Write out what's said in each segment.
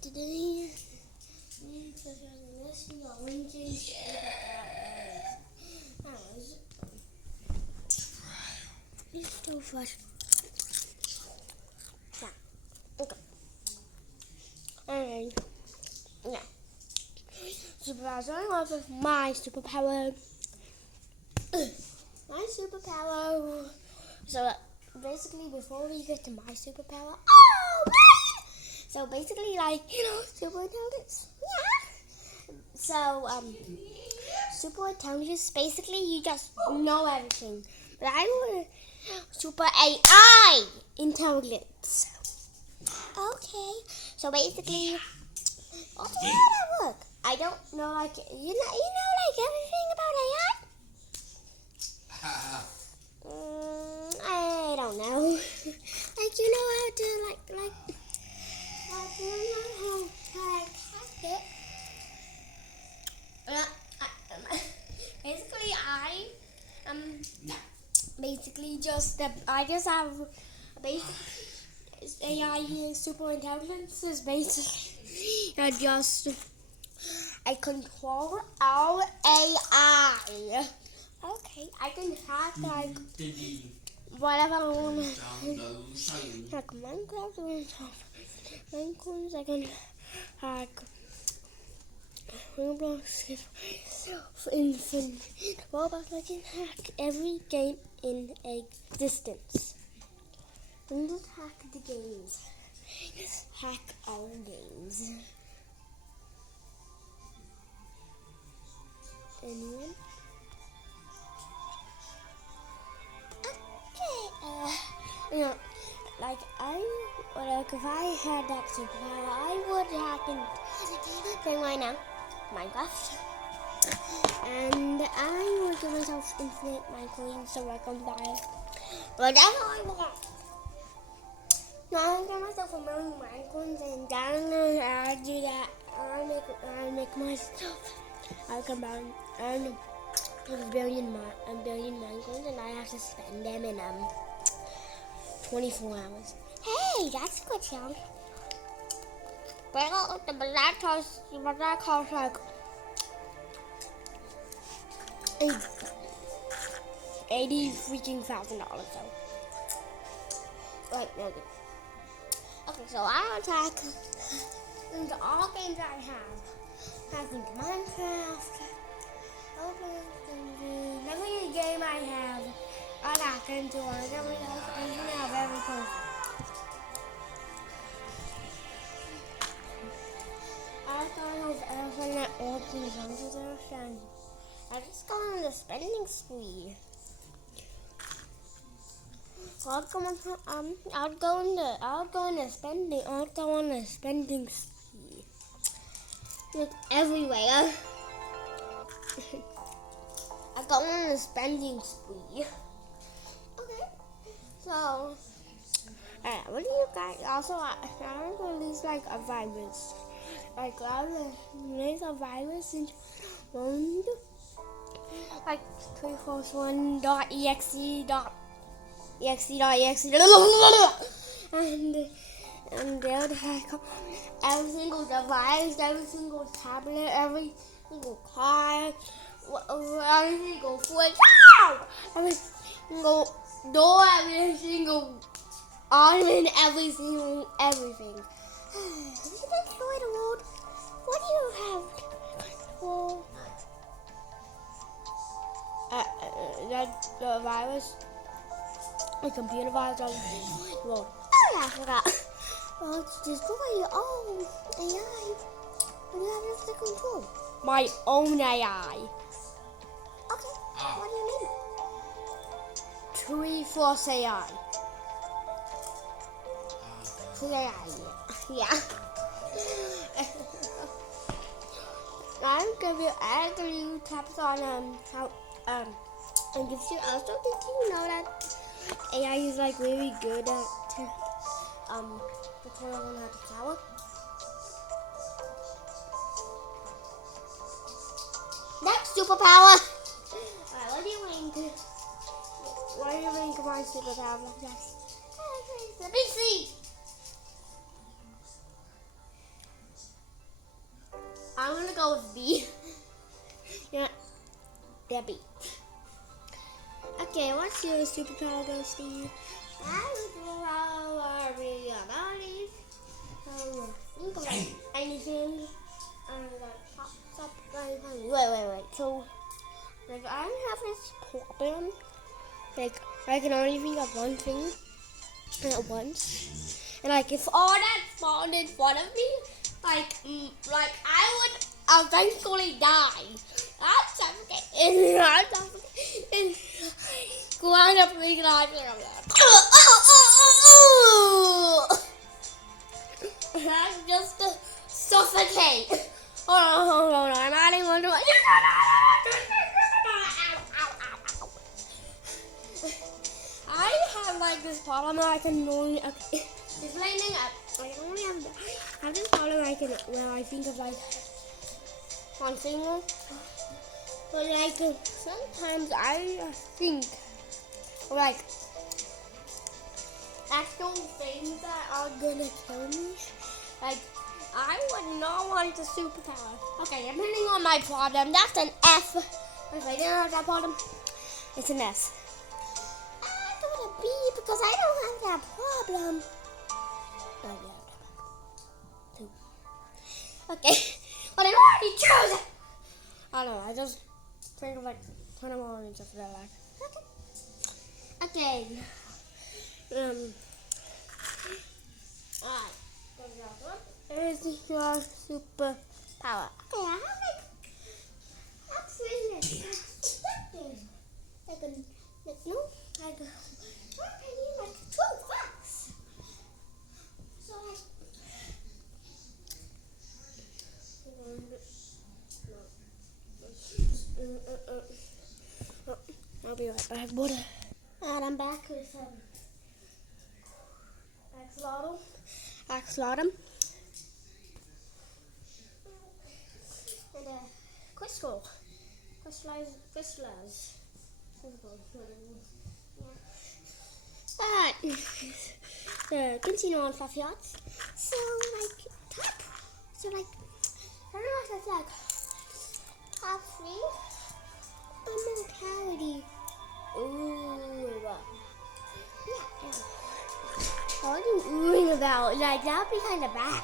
today. It's too fast. Yeah. Okay. And yeah. Superpower. Starting off with my superpower. My superpower. So basically, before we get to my superpower, so basically, like, super intelligence. Yeah. So super intelligence. Basically, you just know everything. But I want super AI intelligence. Okay. So basically, also how that work? I don't know, like you know like everything about AI. I don't know. Like you know how to like you know how to hack it. Basically, I just have basic AI super intelligence is basically I control our AI. Okay, I can hack like whatever I want. Hack Minecraft or Minecraft. I can hack Roblox, Infinite Roblox. I can hack every game in existence. And just hack the games. Just hack all games. Anyone? Okay. Like if I had that superpower, I would hack anything right now, Minecraft, and I would give myself infinite Minecraft so I can buy whatever I want. Now I give myself a million Minecraft, and then I do that. I make myself. I can earn a billion Minecraft, and I have to spend them in 24 hours. Hey, that's a good sound. But that costs like $80 freaking thousand. So, like, no good. Okay, so I attack into all games I have. I think Minecraft. Every game I have, I attack into it. Everything else, and you have every person. I thought I was everything that opens under their sun. I just go on the spending spree. So I'll go on the spending spree. Like everywhere. I go on the spending spree. Okay. So, what do you guys also? I'm gonna release like a virus. Like I will release a virus in one, like 341.exe. And they would have every single device, every single tablet, every single car, every single foot, every single door, every single ornament, every single everything. Did you destroy the world? What do you have? Well, the virus. The computer virus. Well, oh yeah, I forgot. Well, it's destroy your own AI. What do you have to control? My own AI. Okay. What do you mean? Tree Force AI. Tree AI. Yeah. I give you tips on how and gives you also. Did you know that AI is like really good at controlling how to tower? Next superpower. Alright, what do you think? What do you think of my superpower? Yes. The big C. Oh, B. Yeah, yeah, B. Okay, what's your superpower, go, Steve? I would be think of like anything and like pops up like wait. So like I have this problem. Like I can only think of one thing at once. And like if all that spawned in front of me, like I would eventually die. I'd suffocate. I'd suffocate. And go out up thinking I'm just suffocate. Hold on. I'm adding one to it. I have like this problem that I can only it's raining up. I can only have this problem where I think of like one thing. But like sometimes I think like actual things that are gonna kill me. Like I would not want a superpower. Okay, depending on my problem, that's an F. If I didn't have that problem, it's an S. I got a B because I don't have that problem. Okay, but I already chose it. I don't know, I just think of like 20 more and stuff like that. Okay. Alright. Here's your superpower. Okay, I have like fitness. Like I need like 2 facts. So like I'll be right back, buddy. And I'm back with axolotl, and crystallized. Continue on fluffy arts. So like top. So like I don't know if that's like top 3. Immortality. Ooh. Yeah. What are you oohing about? Like that would be kind of bad.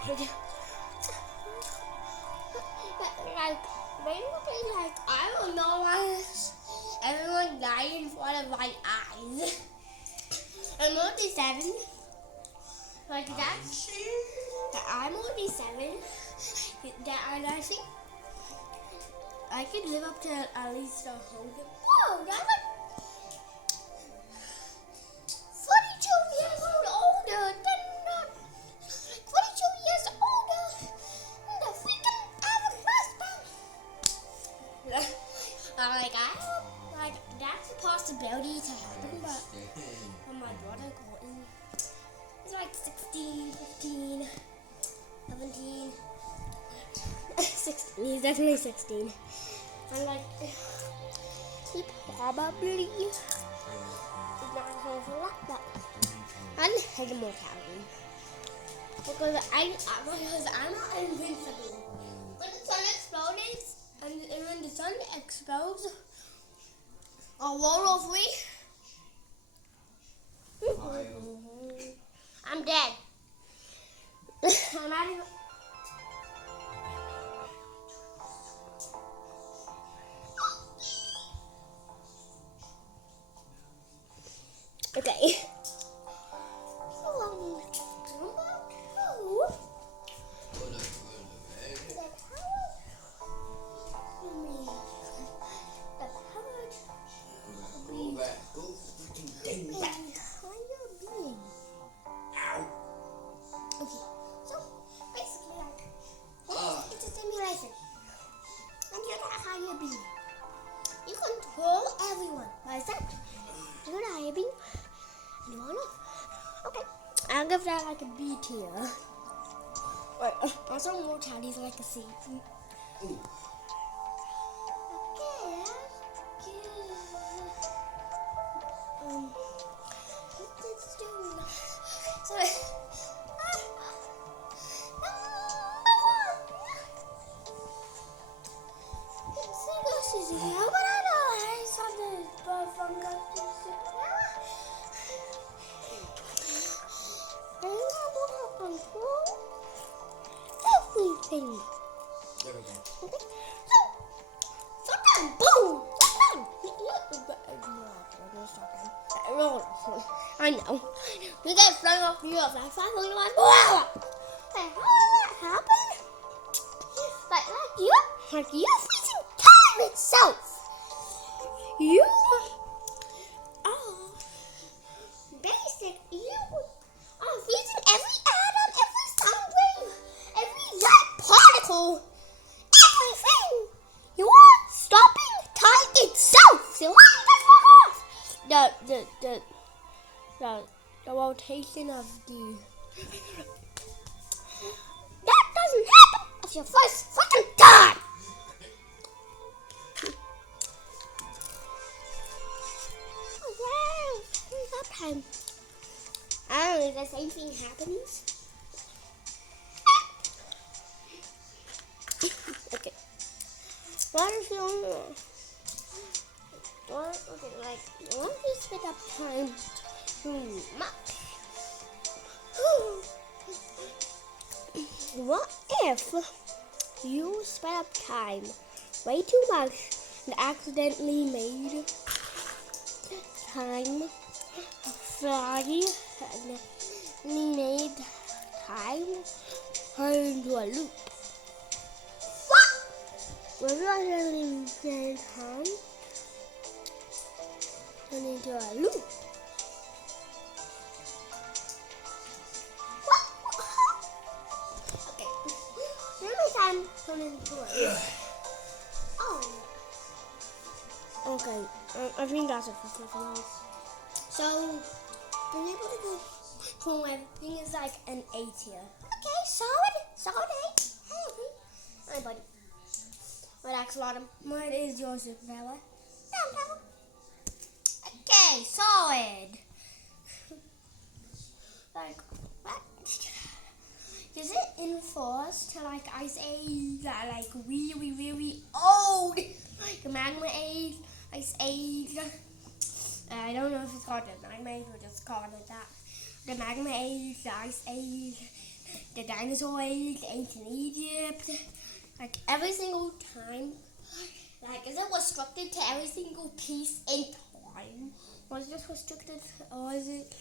Like basically, like I don't know why everyone died in front of my eyes. I'm only 7. Like that's I'm only 7. And I think I could live up to at least 100. Whoa, that's like 42 years older than 42 years older than the freaking average person. Like that's a possibility to happen, but my brother Colton is like 16, 15, 17, 16. He's definitely 16. And like he probably is not going to like that. I hate immortality because I'm not invincible. When the sun explodes and when the sun explodes on World War III, I'm dead. I'm not even. Okay. You control everyone. Why is that? You're not happy. You wanna? Okay. I'll give that like a B tier. Wait, also mortality is like a C. Okay, let's do so. thing. There we go. Okay. So then, boom! I know. You get flung off the earth like 500 miles. Wow! Like, how did that happen? Like you're freezing time itself. You are basic. You are freezing every atom, every sound wave, every light particle, everything. You are stopping time itself. So the rotation of the that doesn't happen if your first fucking time. That time. I don't know if the same thing happens. Okay. What if you what if you split up time too much? What if you sped up time way too much and accidentally made time fly and made time turn into a loop? What? What if you accidentally made time turn into a loop? Time turn into a loop. Oh. Okay. I think that's it for something else. So, being able to go through everything is like an 8 here. Okay, solid 8. Hey, okay. Hi, buddy. What axolotl? What is your superpower? Superpower. Okay, solid. Like, what? Does it enforce to like ice age that like really old, like magma age, ice age? I don't know if it's called the magma age or just call it that. The magma age, the ice age, the dinosaur age, the ancient Egypt. Like every single time. Like is it restricted to every single piece in time? Or is it just restricted, or is it,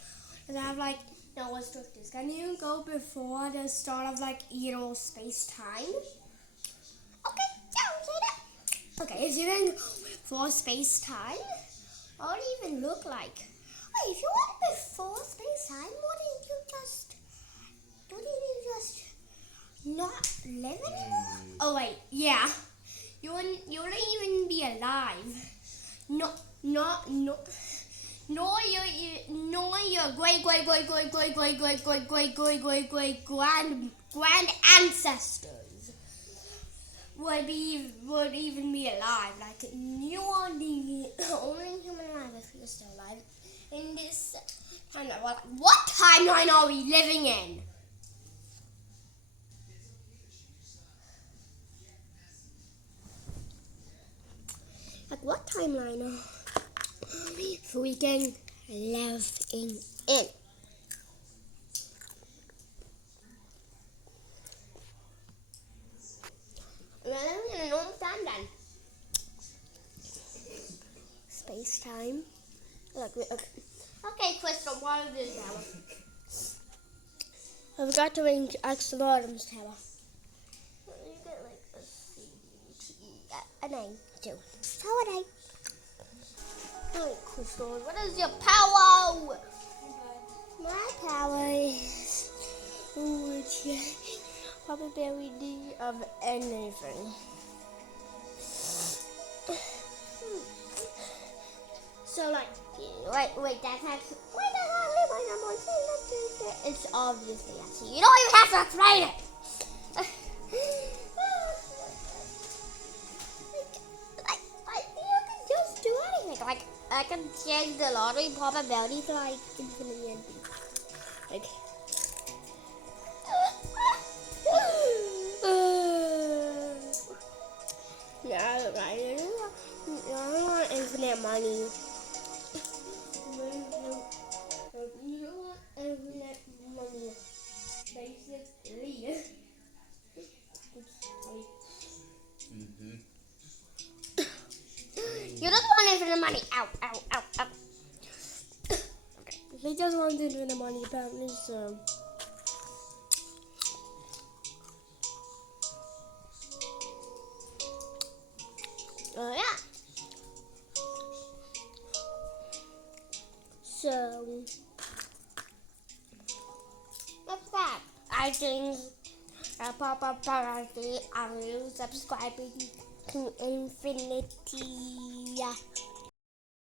does it have like no restrictions? Can you go before the start of like either space time? Okay, yeah, say that. Okay, if you then go before space time, what would it even look like? Wait, if you went before space time, wouldn't you just not live anymore? Oh wait, yeah. You wouldn't even be alive. No, your great ancestors would even be alive. Like you are the only human alive if you're still alive in this timeline. What timeline are we living in? Like what timeline are we freaking living in? We're living in a normal timeline. Space time. Okay, Crystal, what is this tower? I forgot to ring Axolotl's tower. You get like a C-T-E, an A too. Tower A. Alright, Crystal, what is your power? My power is probability of anything. So like, wait, that's actually, it's obviously actually, you don't even have to explain it. like, you can just do anything. Like, I can change the lottery probability to like infinity and like. Yeah, right. I want infinite money. You want infinite money, basically. can't do it with the money apparently, so. Yeah. So that's that. I think a pop-up party. I will subscribing to infinity. Yeah.